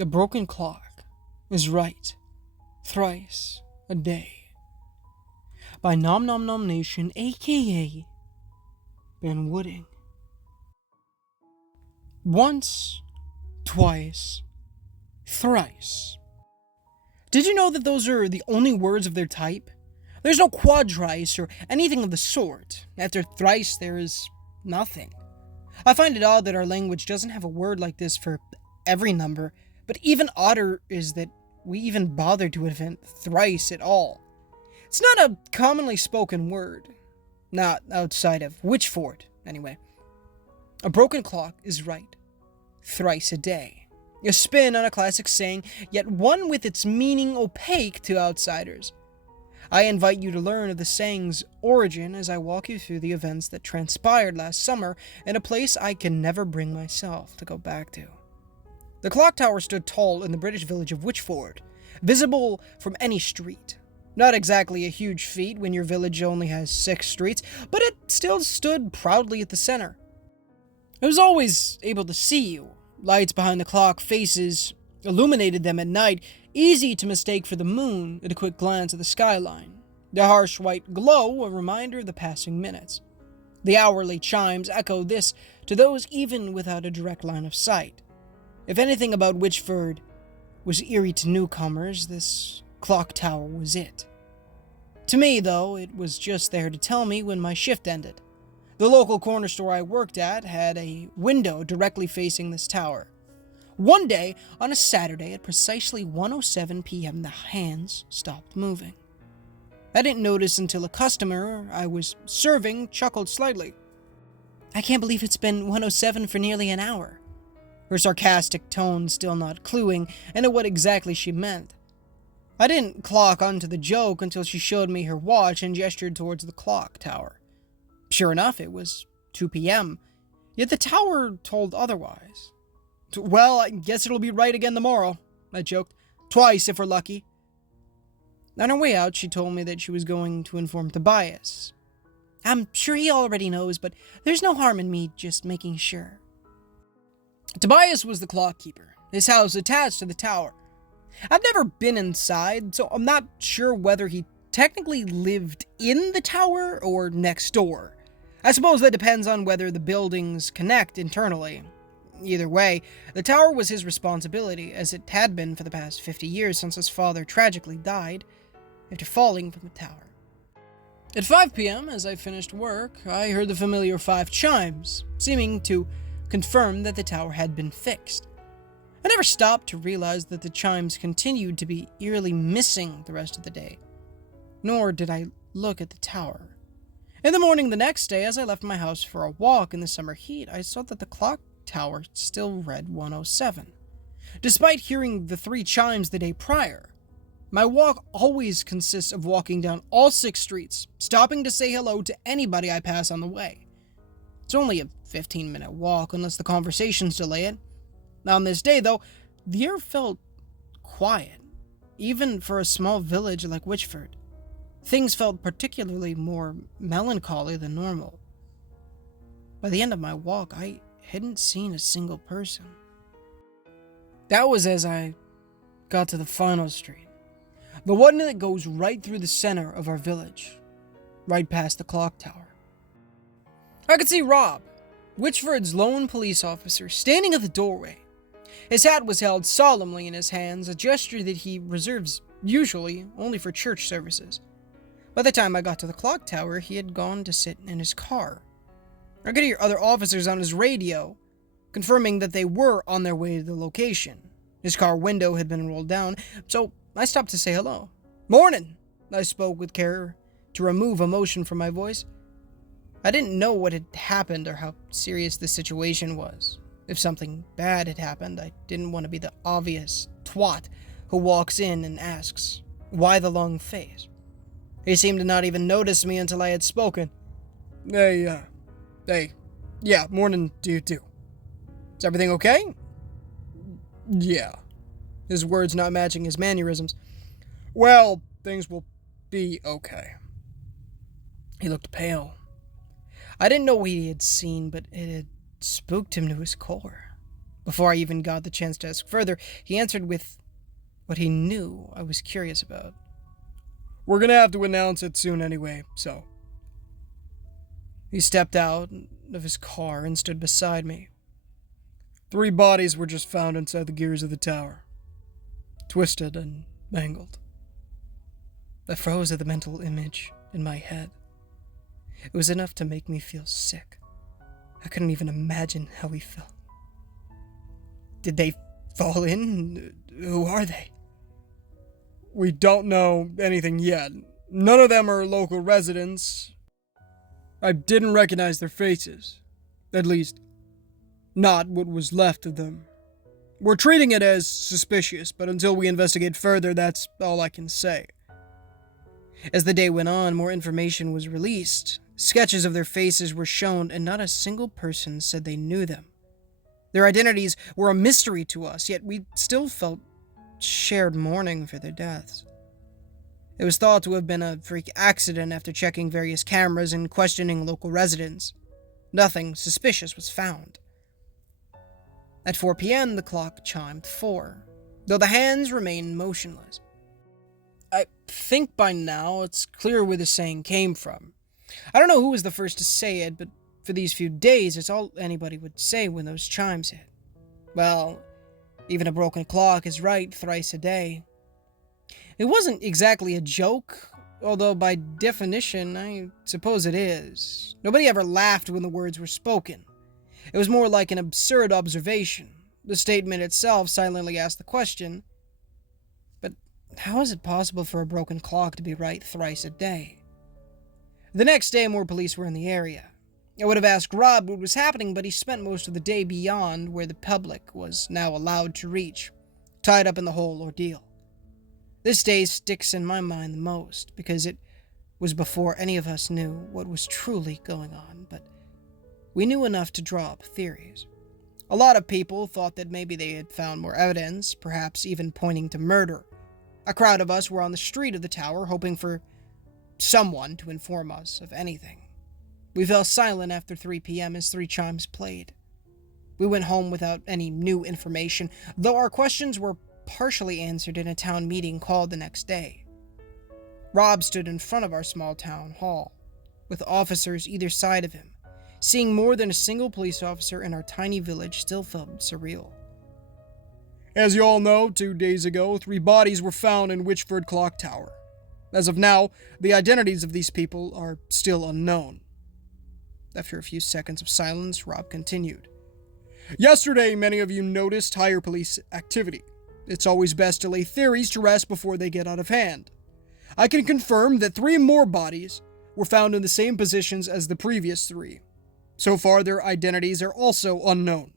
A broken clock is right thrice a day. By Nom Nom Nom Nation, aka Ben Wooding. Once, twice, thrice. Did you know that those are the only words of their type? There's no quadrice or anything of the sort. After thrice, there is nothing. I find it odd that our language doesn't have a word like this for every number, but even odder is that we even bother to invent thrice at all. It's not a commonly spoken word. Not outside of Witchford, anyway. A broken clock is right thrice a day. A spin on a classic saying, yet one with its meaning opaque to outsiders. I invite you to learn of the saying's origin as I walk you through the events that transpired last summer in a place I can never bring myself to go back to. The clock tower stood tall in the British village of Witchford, visible from any street. Not exactly a huge feat when your village only has 6 streets, but it still stood proudly at the center. I was always able to see you. Lights behind the clock faces illuminated them at night, easy to mistake for the moon at a quick glance at the skyline. The harsh white glow, a reminder of the passing minutes. The hourly chimes echo this to those even without a direct line of sight. If anything about Witchford was eerie to newcomers, this clock tower was it. To me, though, it was just there to tell me when my shift ended. The local corner store I worked at had a window directly facing this tower. One day, on a Saturday at precisely 1:07 p.m., the hands stopped moving. I didn't notice until a customer I was serving chuckled slightly. "I can't believe it's been 1:07 for nearly an hour." Her sarcastic tone still not cluing into what exactly she meant. I didn't clock onto the joke until she showed me her watch and gestured towards the clock tower. Sure enough, it was 2 p.m., yet the tower told otherwise. "Well, I guess it'll be right again tomorrow," I joked. "Twice if we're lucky." On her way out, she told me that she was going to inform Tobias. "I'm sure he already knows, but there's no harm in me just making sure." Tobias was the clock keeper, his house attached to the tower. I've never been inside, so I'm not sure whether he technically lived in the tower or next door. I suppose that depends on whether the buildings connect internally. Either way, the tower was his responsibility, as it had been for the past 50 years since his father tragically died after falling from the tower. At 5 p.m., as I finished work, I heard the familiar 5 chimes, seeming to confirm that the tower had been fixed. I never stopped to realize that the chimes continued to be eerily missing the rest of the day, nor did I look at the tower. In the morning the next day, as I left my house for a walk in the summer heat, I saw that the clock tower still read 1:07. Despite hearing the 3 chimes the day prior, my walk always consists of walking down all 6 streets, stopping to say hello to anybody I pass on the way. It's only a 15-minute walk unless the conversations delay it. On this day, though, the air felt quiet, even for a small village like Witchford. Things felt particularly more melancholy than normal. By the end of my walk, I hadn't seen a single person. That was as I got to the final street, the one that goes right through the center of our village, right past the clock tower. I could see Rob, Witchford's lone police officer, standing at the doorway. His hat was held solemnly in his hands, a gesture that he reserves usually only for church services. By the time I got to the clock tower, he had gone to sit in his car. I could hear other officers on his radio, confirming that they were on their way to the location. His car window had been rolled down, so I stopped to say hello. "Morning," I spoke with care to remove emotion from my voice. I didn't know what had happened or how serious the situation was. If something bad had happened, I didn't want to be the obvious twat who walks in and asks, "Why the long face?" He seemed to not even notice me until I had spoken. Yeah, morning to you too. Is everything okay?" "Yeah," his words not matching his mannerisms. "Well, things will be okay." He looked pale. I didn't know what he had seen, but it had spooked him to his core. Before I even got the chance to ask further, he answered with what he knew I was curious about. "We're gonna have to announce it soon anyway, so." He stepped out of his car and stood beside me. "3 bodies were just found inside the gears of the tower, twisted and mangled." I froze at the mental image in my head. It was enough to make me feel sick. I couldn't even imagine how he felt. "Did they fall in? Who are they?" "We don't know anything yet. None of them are local residents. I didn't recognize their faces. At least, not what was left of them. We're treating it as suspicious, but until we investigate further, that's all I can say." As the day went on, more information was released. Sketches of their faces were shown, and not a single person said they knew them. Their identities were a mystery to us, yet we still felt shared mourning for their deaths. It was thought to have been a freak accident after checking various cameras and questioning local residents. Nothing suspicious was found. At 4 p.m., the clock chimed 4, though the hands remained motionless. I think by now it's clear where the saying came from. I don't know who was the first to say it, but for these few days, it's all anybody would say when those chimes hit. Well, even a broken clock is right thrice a day. It wasn't exactly a joke, although by definition, I suppose it is. Nobody ever laughed when the words were spoken. It was more like an absurd observation. The statement itself silently asked the question, but how is it possible for a broken clock to be right thrice a day? The next day, more police were in the area. I would have asked Rob what was happening, but he spent most of the day beyond where the public was now allowed to reach, tied up in the whole ordeal. This day sticks in my mind the most, because it was before any of us knew what was truly going on, but we knew enough to draw up theories. A lot of people thought that maybe they had found more evidence, perhaps even pointing to murder. A crowd of us were on the street of the tower, hoping for someone to inform us of anything. We fell silent after 3 p.m. as 3 chimes played. We went home without any new information, though our questions were partially answered in a town meeting called the next day. Rob stood in front of our small town hall, with officers either side of him. Seeing more than a single police officer in our tiny village still felt surreal. "As you all know, 2 days ago, 3 bodies were found in Witchford Clock Tower. As of now, the identities of these people are still unknown." After a few seconds of silence, Rob continued. "Yesterday, many of you noticed higher police activity. It's always best to lay theories to rest before they get out of hand. I can confirm that 3 more bodies were found in the same positions as the previous 3. So far, their identities are also unknown.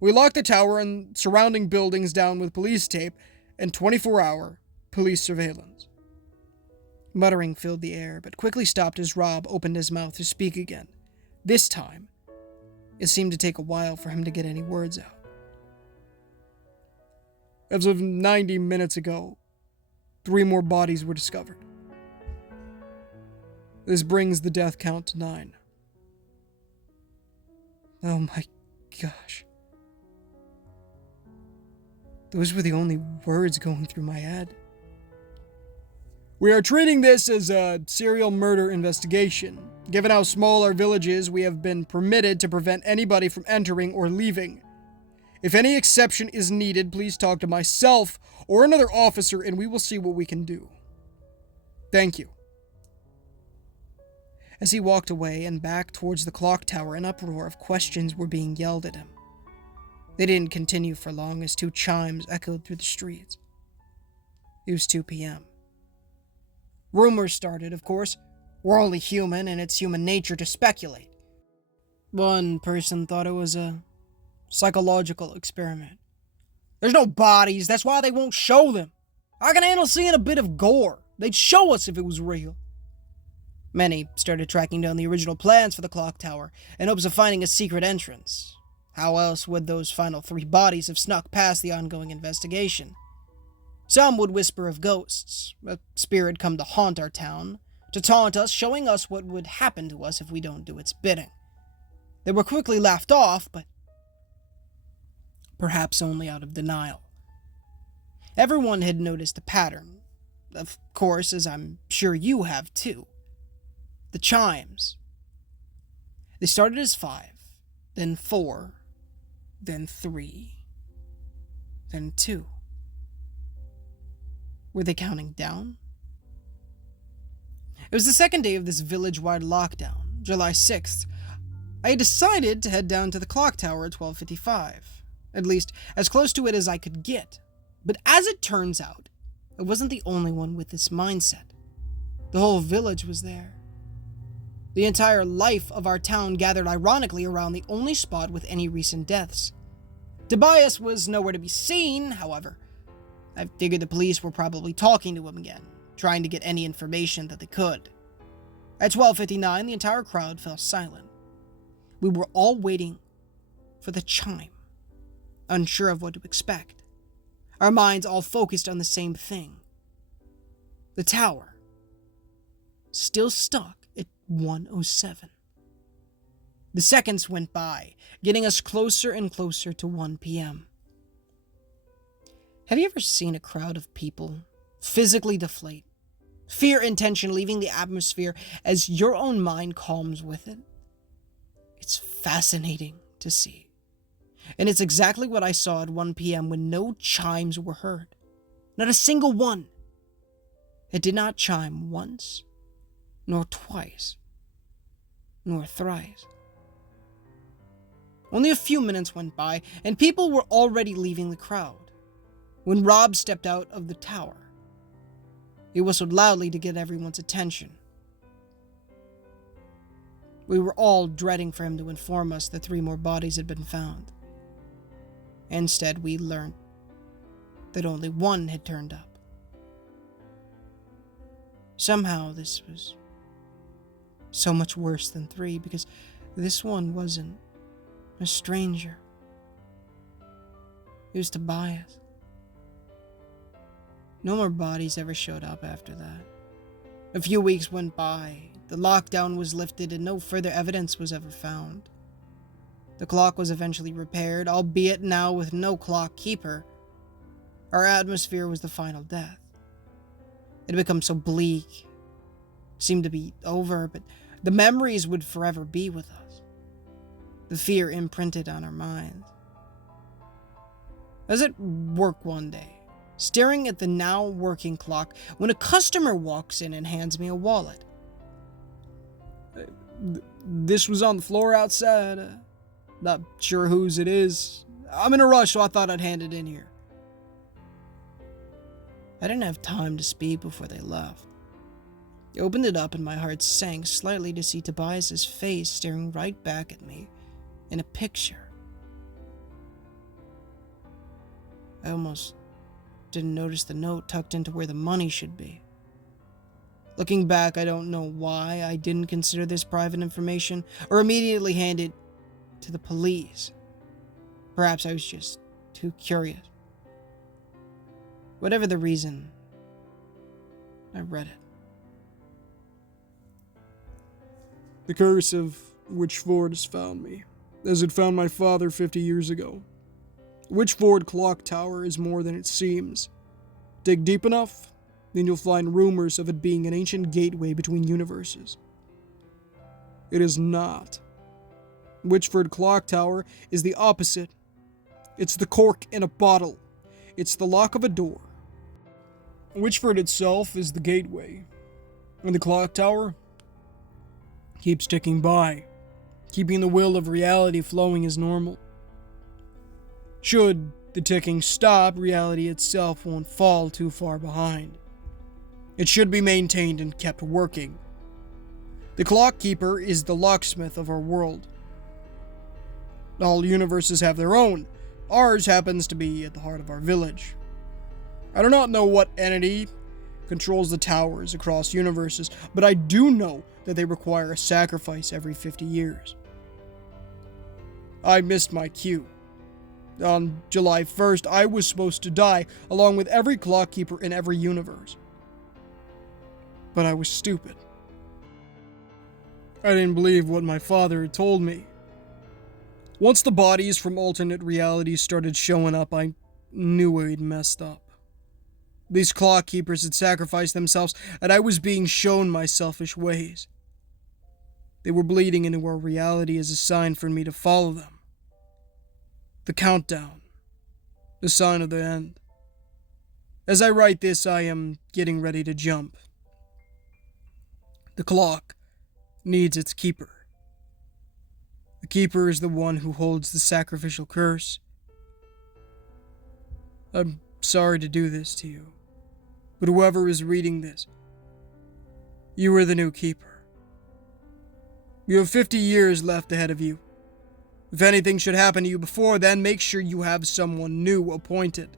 We locked the tower and surrounding buildings down with police tape and 24-hour police surveillance." Muttering filled the air, but quickly stopped as Rob opened his mouth to speak again. This time, it seemed to take a while for him to get any words out. "As of 90 minutes ago, 3 more bodies were discovered. This brings the death count to 9. Oh my gosh. Those were the only words going through my head. "We are treating this as a serial murder investigation. Given how small our village is, we have been permitted to prevent anybody from entering or leaving. If any exception is needed, please talk to myself or another officer and we will see what we can do. Thank you." As he walked away and back towards the clock tower, an uproar of questions were being yelled at him. They didn't continue for long as 2 chimes echoed through the streets. It was 2 p.m. Rumors started, of course. We're only human, and it's human nature to speculate. One person thought it was a psychological experiment. "There's no bodies, that's why they won't show them. I can handle seeing a bit of gore. They'd show us if it was real." Many started tracking down the original plans for the clock tower in hopes of finding a secret entrance. How else would those final 3 bodies have snuck past the ongoing investigation? Some would whisper of ghosts, a spirit come to haunt our town, to taunt us, showing us what would happen to us if we don't do its bidding. They were quickly laughed off, but perhaps only out of denial. Everyone had noticed a pattern, of course, as I'm sure you have too. The chimes. They started as 5, then 4, then 3, then 2. Were they counting down? It was the second day of this village-wide lockdown, July 6th. I had decided to head down to the clock tower at 12:55, at least as close to it as I could get. But as it turns out, I wasn't the only one with this mindset. The whole village was there. The entire life of our town gathered ironically around the only spot with any recent deaths. Tobias was nowhere to be seen, however. I figured the police were probably talking to him again, trying to get any information that they could. At 12:59, the entire crowd fell silent. We were all waiting for the chime, unsure of what to expect. Our minds all focused on the same thing. The tower, still stuck at 1:07. The seconds went by, getting us closer and closer to 1 p.m. Have you ever seen a crowd of people physically deflate, fear and tension leaving the atmosphere as your own mind calms with it? It's fascinating to see. And it's exactly what I saw at 1 p.m. when no chimes were heard. Not a single one. It did not chime once, nor twice, nor thrice. Only a few minutes went by, and people were already leaving the crowd, when Rob stepped out of the tower. He whistled loudly to get everyone's attention. We were all dreading for him to inform us that 3 more bodies had been found. Instead, we learned that only 1 had turned up. Somehow, this was so much worse than 3, because this one wasn't a stranger. It was Tobias. No more bodies ever showed up after that. A few weeks went by, the lockdown was lifted, and no further evidence was ever found. The clock was eventually repaired, albeit now with no clock keeper. Our atmosphere was the final death. It had become so bleak, seemed to be over, but the memories would forever be with us. The fear imprinted on our minds. I was at work one day, staring at the now working clock, when a customer walks in and hands me a wallet. This was on the floor outside. Not sure whose it is. I'm in a rush, so I thought I'd hand it in here. I didn't have time to speak before they left. I opened it up and my heart sank slightly to see Tobias's face staring right back at me in a picture. I almost didn't notice the note tucked into where the money should be. Looking back, I don't know why I didn't consider this private information or immediately hand it to the police. Perhaps I was just too curious. Whatever the reason, I read it. The curse of Witchford has found me, as it found my father 50 years ago. Witchford Clock Tower is more than it seems. Dig deep enough, then you'll find rumors of it being an ancient gateway between universes. It is not. Witchford Clock Tower is the opposite. It's the cork in a bottle. It's the lock of a door. Witchford itself is the gateway, and the clock tower keeps ticking by, keeping the wheel of reality flowing as normal. Should the ticking stop, reality itself won't fall too far behind. It should be maintained and kept working. The clock keeper is the locksmith of our world. All universes have their own. Ours happens to be at the heart of our village. I do not know what entity controls the towers across universes, but I do know that they require a sacrifice every 50 years. I missed my cue. On July 1st, I was supposed to die, along with every clock keeper in every universe. But I was stupid. I didn't believe what my father had told me. Once the bodies from alternate realities started showing up, I knew I'd messed up. These clock keepers had sacrificed themselves, and I was being shown my selfish ways. They were bleeding into our reality as a sign for me to follow them. The countdown. The sign of the end. As I write this, I am getting ready to jump. The clock needs its keeper. The keeper is the one who holds the sacrificial curse. I'm sorry to do this to you, but whoever is reading this, you are the new keeper. You have 50 years left ahead of you. If anything should happen to you before then, make sure you have someone new appointed.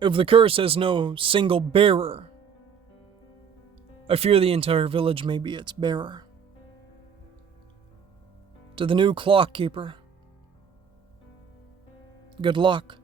If the curse has no single bearer, I fear the entire village may be its bearer. To the new clock keeper, good luck.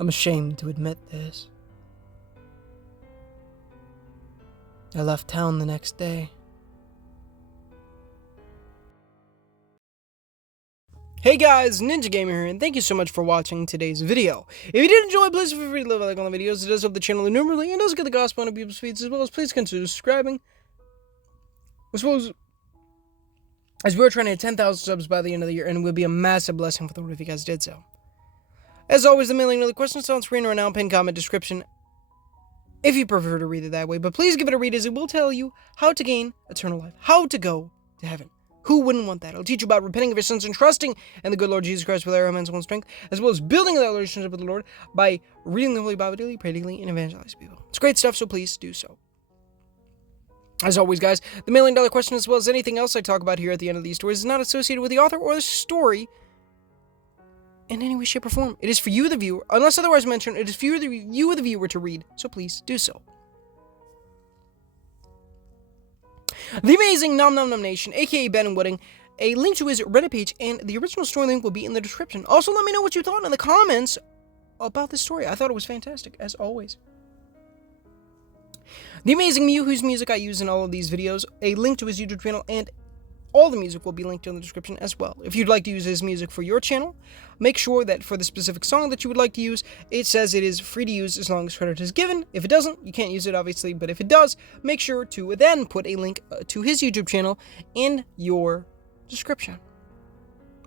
I'm ashamed to admit this. I left town the next day. Hey guys, Ninja Gamer here, and thank you so much for watching today's video. If you did enjoy, please feel free to leave a like on the videos. It does help the channel innumerably, and does get the gospel on people's feeds as well. As please consider subscribing. I suppose, as we're trying to hit 10,000 subs by the end of the year, and it would be a massive blessing for the world if you guys did so. As always, the mailing of questions on screen right now, pinned comment description, if you prefer to read it that way. But please give it a read, as it will tell you how to gain eternal life, how to go to heaven. Who wouldn't want that? It'll teach you about repenting of your sins and trusting in the good Lord Jesus Christ with our man's one strength, as well as building that relationship with the Lord by reading the Holy Bible daily, pray daily, and evangelize people. It's great stuff, so please do so. As always, guys, the $1 million question, as well as anything else I talk about here at the end of these stories, is not associated with the author or the story in any way, shape, or form. It is for you, the viewer, unless otherwise mentioned, it is for you, the viewer, to read, so please do so. The amazing Nom Nom Nom Nation, aka Ben and Wooding, a link to his Reddit page and the original story link will be in the description. Also, let me know what you thought in the comments about this story. I thought it was fantastic, as always. The amazing Mew, whose music I use in all of these videos, a link to his YouTube channel, and all the music will be linked in the description as well. If you'd like to use his music for your channel, make sure that for the specific song that you would like to use, it says it is free to use as long as credit is given. If it doesn't, you can't use it, obviously, but if it does, make sure to then put a link to his YouTube channel in your description.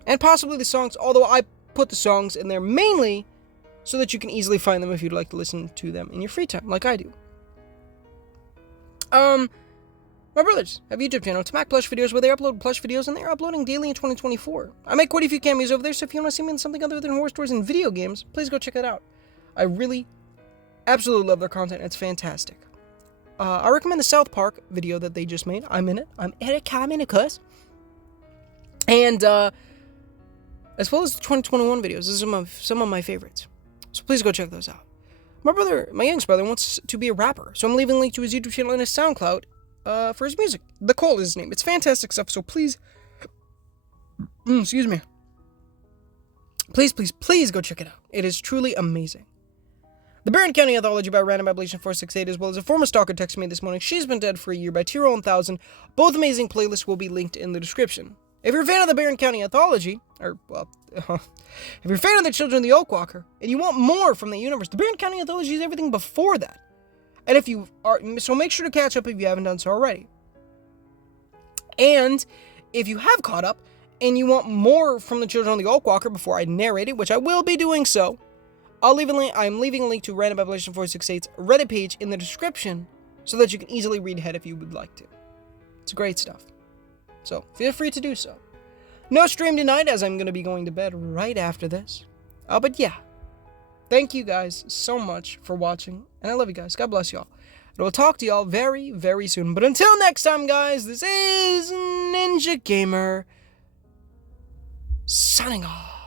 And possibly the songs, although I put the songs in there mainly so that you can easily find them if you'd like to listen to them in your free time, like I do. My brothers have a YouTube channel. It's Mac Plush Videos, where they upload plush videos, and they're uploading daily in 2024. I make quite a few cameos over there, so if you want to see me in something other than horror stories and video games, please go check it out. I really, absolutely love their content. It's fantastic. I recommend the South Park video that they just made. I'm in it. I'm Eric. I'm in a cuss. And, as well as the 2021 videos. These are some of my favorites. So please go check those out. My youngest brother, wants to be a rapper, so I'm leaving a link to his YouTube channel and his SoundCloud for his music. The Cole is his name. It's fantastic stuff, so please, excuse me. Please go check it out. It is truly amazing. The Barron County Anthology by Random Ablation 468, as well as a former stalker texted me this morning. She's Been Dead for a Year by Tiro 1000. Both amazing playlists will be linked in the description. If you're a fan of the Barron County Anthology, or, well, if you're a fan of the Children of the Oak Walker, and you want more from the universe, the Barron County Anthology is everything before that. And if you are, so make sure to catch up if you haven't done so already. And if you have caught up, and you want more from the Children of the Oak Walker before I narrate it, which I will be doing so, I'm leaving a link to Random Ablation 468's Reddit page in the description, so that you can easily read ahead if you would like to. It's great stuff. So, feel free to do so. No stream tonight, as I'm going to be going to bed right after this. But yeah. Thank you guys so much for watching, and I love you guys. God bless y'all. And we'll talk to y'all very, very soon. But until next time, guys, this is Ninja Gamer, signing off.